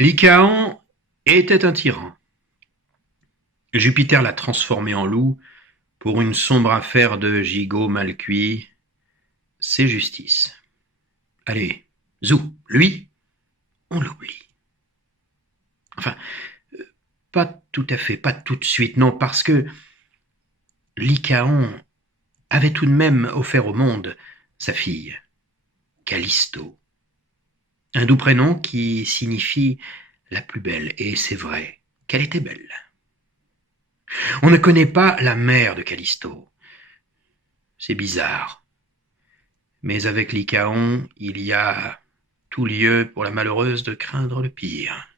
Lycaon était un tyran. Jupiter l'a transformé en loup pour une sombre affaire de gigot mal cuit. C'est justice. Allez, zou, lui, on l'oublie. Enfin, pas tout à fait, pas tout de suite, non, parce que Lycaon avait tout de même offert au monde sa fille, Callisto. Un doux prénom qui signifie la plus belle, et c'est vrai qu'elle était belle. On ne connaît pas la mère de Callisto. C'est bizarre. Mais avec Lycaon, il y a tout lieu pour la malheureuse de craindre le pire.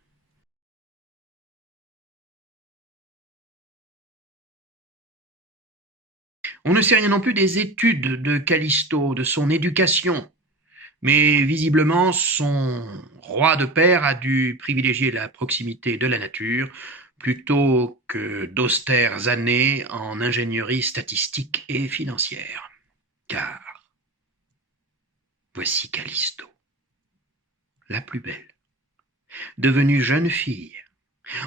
On ne sait rien non plus des études de Callisto, de son éducation, mais visiblement son roi de père a dû privilégier la proximité de la nature plutôt que d'austères années en ingénierie statistique et financière. Car voici Callisto, la plus belle, devenue jeune fille,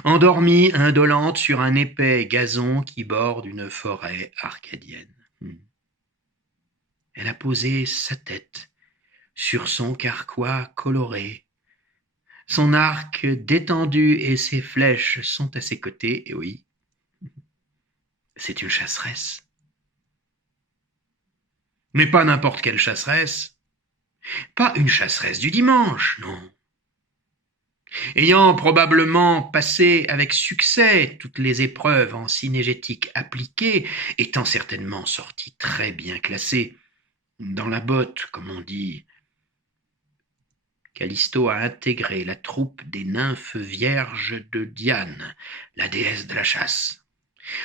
endormie indolente sur un épais gazon qui borde une forêt arcadienne. Elle a posé sa tête sur son carquois coloré. Son arc détendu et ses flèches sont à ses côtés, et oui, c'est une chasseresse. Mais pas n'importe quelle chasseresse, pas une chasseresse du dimanche, non. Ayant probablement passé avec succès toutes les épreuves en cinégétique appliquée, étant certainement sortie très bien classée, dans la botte, comme on dit, Callisto a intégré la troupe des nymphes vierges de Diane, la déesse de la chasse.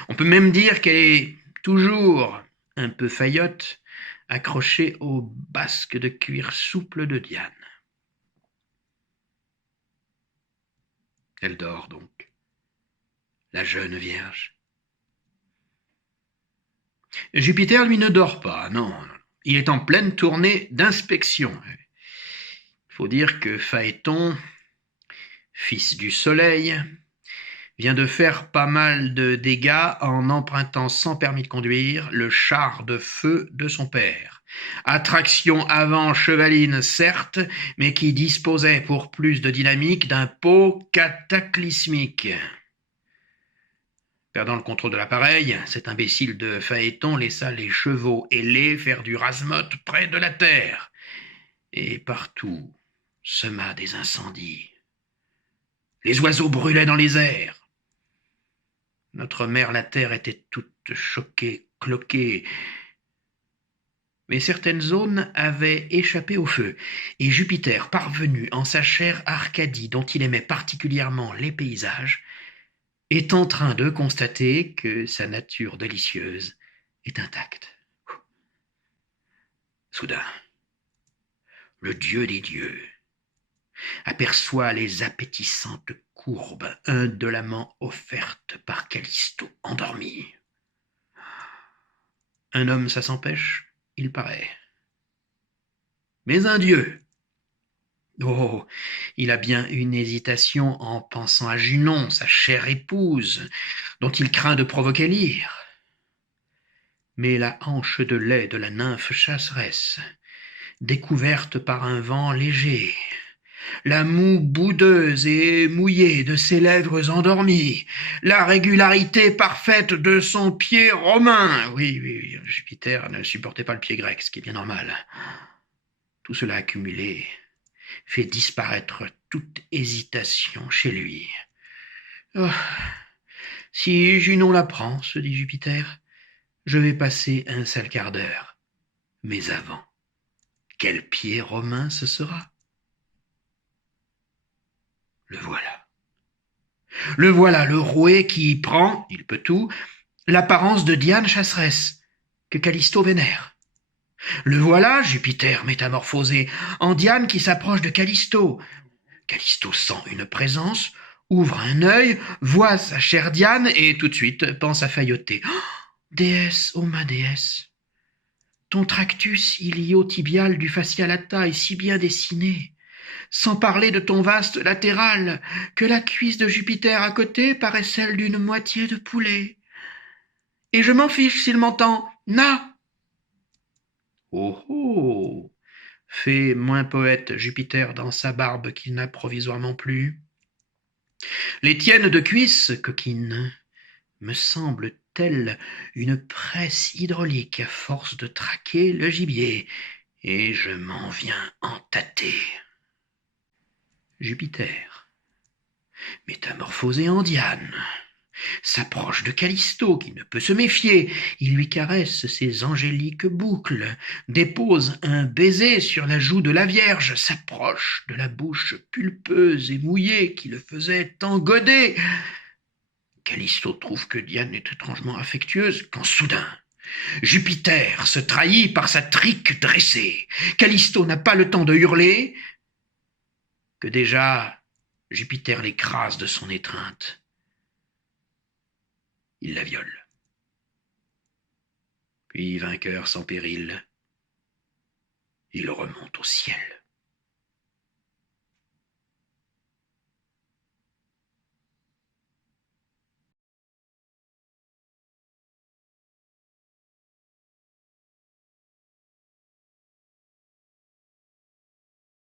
On peut même dire qu'elle est toujours un peu faillotte, accrochée au basque de cuir souple de Diane. Elle dort donc, la jeune vierge. Jupiter, lui, ne dort pas, non. Il est en pleine tournée d'inspection. Il faut dire que Phaéton, fils du soleil, vient de faire pas mal de dégâts en empruntant sans permis de conduire le char de feu de son père. Attraction avant chevaline, certes, mais qui disposait pour plus de dynamique d'un pot cataclysmique. Perdant le contrôle de l'appareil, cet imbécile de Phaéton laissa les chevaux ailés faire du rasemote près de la terre, et partout sema des incendies. Les oiseaux brûlaient dans les airs. Notre mère la terre était toute choquée, cloquée. Mais certaines zones avaient échappé au feu, et Jupiter, parvenu en sa chère Arcadie, dont il aimait particulièrement les paysages, est en train de constater que sa nature délicieuse est intacte. Soudain, le dieu des dieux aperçoit les appétissantes courbes indolemment offertes par Callisto endormi. Un homme, ça s'empêche, il paraît. Mais un dieu, oh, il a bien une hésitation en pensant à Junon, sa chère épouse, dont il craint de provoquer l'ire. Mais la hanche de lait de la nymphe chasseresse, découverte par un vent léger, la moue boudeuse et mouillée de ses lèvres endormies, la régularité parfaite de son pied romain. Oui, Jupiter ne supportait pas le pied grec, ce qui est bien normal. Tout cela accumulé fait disparaître toute hésitation chez lui. Oh, si Junon l'apprend, se dit Jupiter, je vais passer un sale quart d'heure. Mais avant, quel pied romain ce sera? Le voilà. Le voilà, le roué qui prend, il peut tout, l'apparence de Diane chasseresse, que Callisto vénère. Le voilà, Jupiter métamorphosé, en Diane qui s'approche de Callisto. Callisto sent une présence, ouvre un œil, voit sa chère Diane et tout de suite pense à failloter. Oh, déesse, ô ma déesse, ton tractus iliotibial du fascia lata est si bien dessiné, Sans parler de ton vaste latéral, que la cuisse de Jupiter à côté paraît celle d'une moitié de poulet. Et je m'en fiche s'il m'entend. Na! Oh oh! Fait moins poète Jupiter dans sa barbe qu'il n'a provisoirement plus. Les tiennes de cuisse, coquine, me semblent telles une presse hydraulique à force de traquer le gibier, et je m'en viens en tâter. Jupiter, métamorphosé en Diane, s'approche de Callisto qui ne peut se méfier. Il lui caresse ses angéliques boucles, dépose un baiser sur la joue de la Vierge, s'approche de la bouche pulpeuse et mouillée qui le faisait engoder. Callisto trouve que Diane est étrangement affectueuse quand soudain Jupiter se trahit par sa trique dressée. Callisto n'a pas le temps de hurler que déjà Jupiter l'écrase de son étreinte. Il la viole. Puis, vainqueur sans péril, il remonte au ciel.